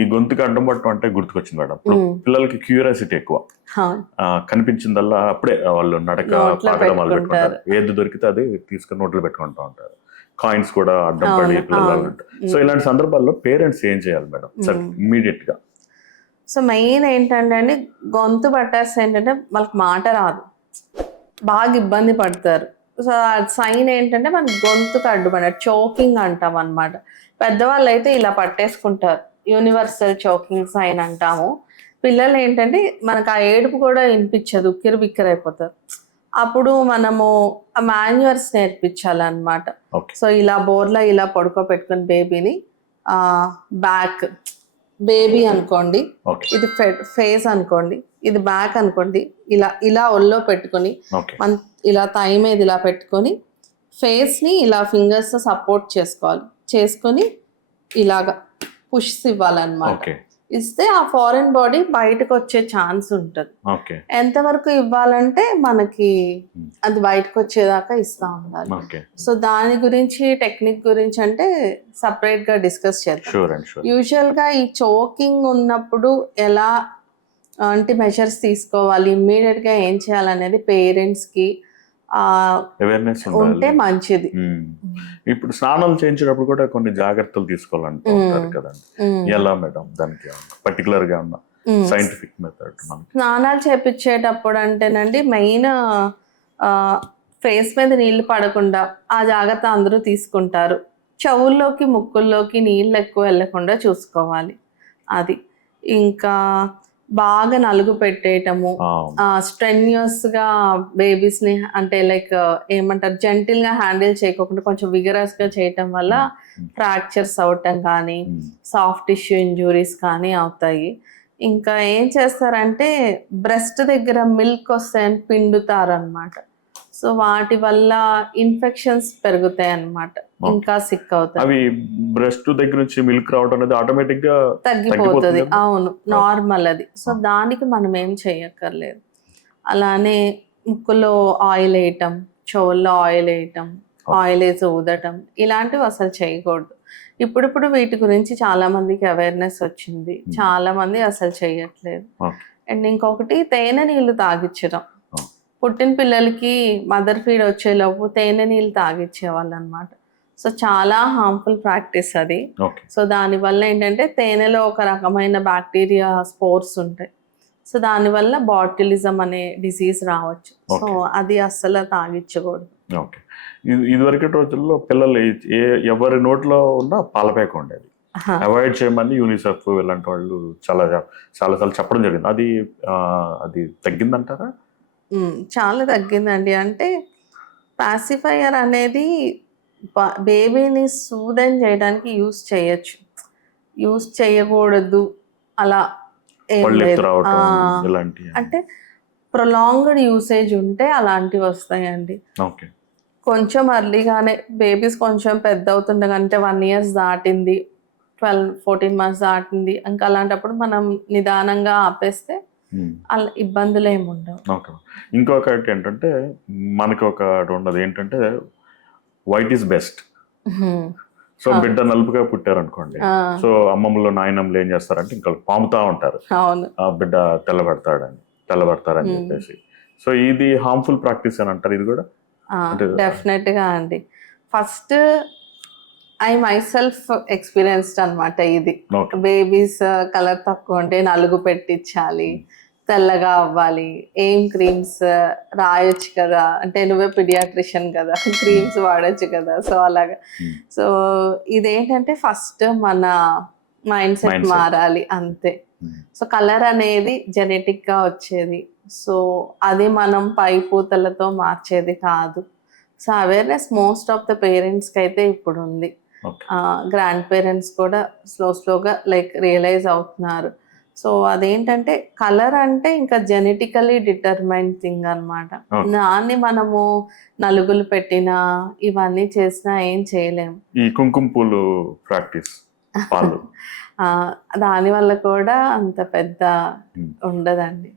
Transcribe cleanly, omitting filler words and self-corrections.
ఈ గొంతుకి అడ్డం పట్టడం అంటే గుర్తుకొచ్చింది మేడం. ఇప్పుడు పిల్లలకి క్యూరియాసిటీ ఎక్కువ. కనిపించిందల్లా అప్పుడే వాళ్ళు నడక పాకడం వాళ్ళు పెట్టుకుంటారు. ఏది దొరికితే అది తీసుకుని నోట్లో పెట్టుకుంటూ ఉంటారు. కాయిన్స్ కూడా అడ్డం పడి పిల్లలు. సో ఇలాంటి సందర్భాల్లో పేరెంట్స్ ఏం చేయాలి మేడం ఇమ్మీడియట్ గా? సో మెయిన్ ఏంటంటే అండి, గొంతు పట్టేస్తే ఏంటంటే వాళ్ళకి మాట రాదు, బాగా ఇబ్బంది పడతారు. సో ఆ సైన్ ఏంటంటే మనకి గొంతుకు అడ్డుపడారు, చోకింగ్ అంటాం అనమాట. పెద్దవాళ్ళు అయితే ఇలా పట్టేసుకుంటారు, యూనివర్సల్ చోకింగ్ సైన్ అంటాము. పిల్లలు ఏంటంటే మనకు ఆ ఏడుపు కూడా వినిపించదు, ఉక్కిరి బిక్కిరి అయిపోతారు. అప్పుడు మనము మాన్యువర్స్ నేర్పించాలన్నమాట. సో ఇలా బోర్లా ఇలా పడుకోబెట్టుకుని బేబీని బ్యాక్, బేబీ అనుకోండి, ఇది ఫేస్ అనుకోండి, ఇది బ్యాక్ అనుకోండి, ఇలా ఇలా ఒళ్ళో పెట్టుకొని మన ఇలా థై మీద ఇలా పెట్టుకొని ఫేస్ని ఇలా ఫింగర్స్ సపోర్ట్ చేసుకోవాలి. చేసుకొని ఇలాగా పుష్ ఇవ్వాలన్నమాట. ఇస్తే ఆ ఫారెన్ బాడీ బయటకు వచ్చే ఛాన్స్ ఉంటుంది. ఎంతవరకు ఇవ్వాలంటే మనకి అది బయటకు వచ్చేదాకా ఇస్తా ఉండాలి. సో దాని గురించి టెక్నిక్ గురించి అంటే సపరేట్ గా డిస్కస్ చేద్దాం. యూజువల్ గా ఈ చోకింగ్ ఉన్నప్పుడు ఎలా అంటే మెజర్స్ తీసుకోవాలి, ఇమ్మీడియట్ గా ఏం చేయాలనేది పేరెంట్స్ కి అవేర్నెస్ ఉంటే మంచిది. ఇప్పుడు స్నానాలు చేయించేటప్పుడు కూడా కొన్ని జాగ్రత్తలు తీసుకోవాలంటారు కదండి, ఎలా మేడం దానికి పర్టికులర్ గా ఉన్న సైంటిఫిక్ మెథడ్? స్నానాలు చేపించేటప్పుడు అంటేనండి మెయిన్ ఫేస్ మీద నీళ్లు పడకుండా ఆ జాగ్రత్త అందరూ తీసుకుంటారు. చెవుల్లోకి ముక్కుల్లోకి నీళ్ళు ఎక్కువ వెళ్ళకుండా చూసుకోవాలి. అది ఇంకా బాగా నలుగు పెట్టేయటము, స్ట్రెన్యూస్ గా బేబీస్ ని అంటే లైక్ ఏమంటారు జెంటిల్ గా హ్యాండిల్ చేయకుండా కొంచెం విగరస్ గా చేయటం వల్ల ఫ్రాక్చర్స్ అవటం కానీ సాఫ్ట్ టిష్యూ ఇంజురీస్ కానీ అవుతాయి. ఇంకా ఏం చేస్తారంటే బ్రెస్ట్ దగ్గర మిల్క్ వస్తాయని పిండుతారు అనమాట. సో వాటి వల్ల ఇన్ఫెక్షన్స్ పెరుగుతాయి అన్నమాట, ఇంకా సిక్ అవుతాయి. అవి బ్రెస్ట్ దగ్గర నుంచి మిల్క్ రావడం అనేది ఆటోమేటిక్ గా తగ్గిపోతుంది. అవును, నార్మల్ అది. సో దానికి మనం ఏం చేయక్కర్లేదు. అలానే ముక్కులో ఆయిల్ వేయటం, చెవుల్లో ఆయిల్ వేయటం, ఆయిల్ వేసి ఊదటం ఇలాంటివి అసలు చేయకూడదు. ఇప్పుడిప్పుడు వీటి గురించి చాలా మందికి అవేర్నెస్ వచ్చింది, చాలా మంది అసలు చేయట్లేదు. అండ్ ఇంకొకటి తేనె నీళ్లు తాగించడం. పుట్టిన పిల్లలకి మదర్ ఫీడ్ వచ్చేలోపు తేనె నీళ్ళు తాగిచ్చేవాళ్ళు అనమాట. సో చాలా హార్మ్ఫుల్ ప్రాక్టీస్ అది. సో దానివల్ల ఏంటంటే తేనెలో ఒక రకమైన బ్యాక్టీరియా స్పోర్స్ ఉంటాయి. సో దానివల్ల బాటిలిజం అనే డిసీజ్ రావచ్చు. సో అది అస్సలు తాగించకూడదు. ఇదివరకటి రోజుల్లో పిల్లలు ఎవరి నోట్లో ఉన్న పాలపేక ఉండేది, అవాయిడ్ చేయమని యూనిసెఫ్ ఇలాంటి వాళ్ళు చాలాసార్లు చెప్పడం జరిగింది. అది తగ్గిందంటారా? చాలా తగ్గిందండి. అంటే పాసిఫైయర్ అనేది బేబీని సూదన్ చేయడానికి యూస్ చేయొచ్చు, యూస్ చేయకూడదు అలా ఏం లేదు. అంటే ప్రొలాంగ్డ్ యూసేజ్ ఉంటే అలాంటివి వస్తాయండి. కొంచెం అర్లీగానే బేబీస్ కొంచెం పెద్ద అవుతుండగానే 1 year దాటింది, 12-14 months దాటింది, ఇంకా అలాంటప్పుడు మనం నిదానంగా ఆపేస్తే అలా ఇబ్బందులు ఏమి ఉండవు. ఇంకొకటి ఏంటంటే మనకి ఒకటి ఉండదు ఏంటంటే వైట్ ఈస్ బెస్ట్. సో బిడ్డ నలుపుగా పుట్టారు అనుకోండి, సో అమ్మమ్మలు నాయనమ్మలు ఏం చేస్తారంటే ఇంకా పాముతా ఉంటారు, ఆ బిడ్డ తెల్లబడతారని చెప్పేసి. సో ఇది హార్మ్ఫుల్ ప్రాక్టీస్ అని అంటారు. ఇది కూడా డెఫినెట్ గా అండి. ఫస్ట్ ఐ మైసెల్ఫ్ ఎక్స్పీరియన్స్డ్ అనమాట ఇది. బేబీస్ కలర్ తక్కువ ఉంటే నలుగు పెట్టించాలి, తెల్లగా అవ్వాలి, ఏం క్రీమ్స్ రాయొచ్చు కదా, అంటే నువ్వే పిడియాట్రిషియన్ కదా, క్రీమ్స్ వాడచ్చు కదా. సో అలాగా. సో ఇదేంటంటే ఫస్ట్ మన మైండ్ సెట్ మారాలి అంతే. సో కలర్ అనేది జెనెటిక్ గా వచ్చేది, సో అది మనం పై పూతలతో మార్చేది కాదు. So awareness most of the పేరెంట్స్కి అయితే ఇప్పుడు ఉంది. గ్రాండ్ పేరెంట్స్ కూడా స్లోగా లైక్ రియలైజ్ అవుతున్నారు. సో అదేంటంటే కలర్ అంటే ఇంకా జెనెటికలీ డిటర్మైన్ థింగ్ అనమాట. దాన్ని మనము నలుగులు పెట్టినా ఇవన్నీ చేసినా ఏం చేయలేము. ఈ కుంకుమ పూలు ప్రాక్టీస్ దాని వల్ల కూడా అంత పెద్ద ఉండదండి.